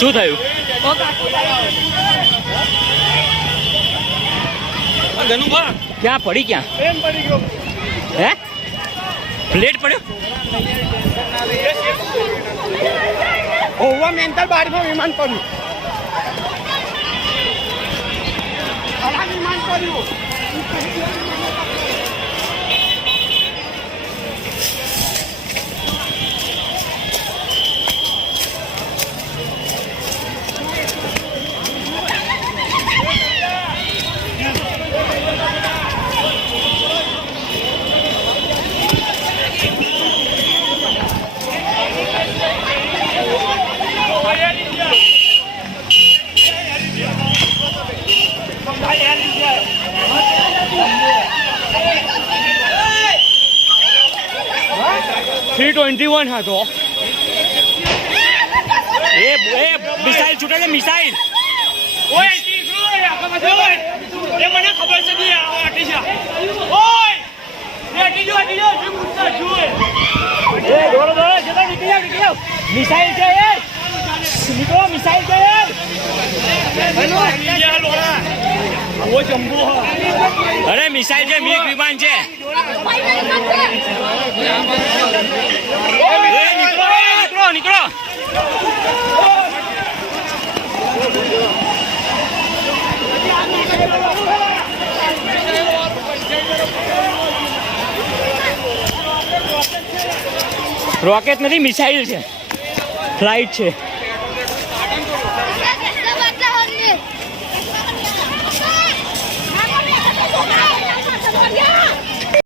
શું થયું? ક્યાં પડી? ક્યાં હે? પ્લેટ પડ્યો? ઓવા મેન્ટલ બારીમાં વિમાન પડ્યું. વિમાન પડ્યું. $321 હતો. એ મિસાઇલ છૂટે છે. મિસાઇલ ઓય એ મને ખબર છે બી આટી છે. ઓય આટી જો શું ગુસ્સા જોય. એ દોડો જતો નીકળી જાવ. મિસાઇલ છે એ. નીકળો. મિસાઇલ છે એ. ઓ જંબો. અરે મિસાઇલ છે. મિગ વિમાન છે. નીકળો. રોકેટ નથી, મિસાઇલ છે. ફ્લાઇટ છે.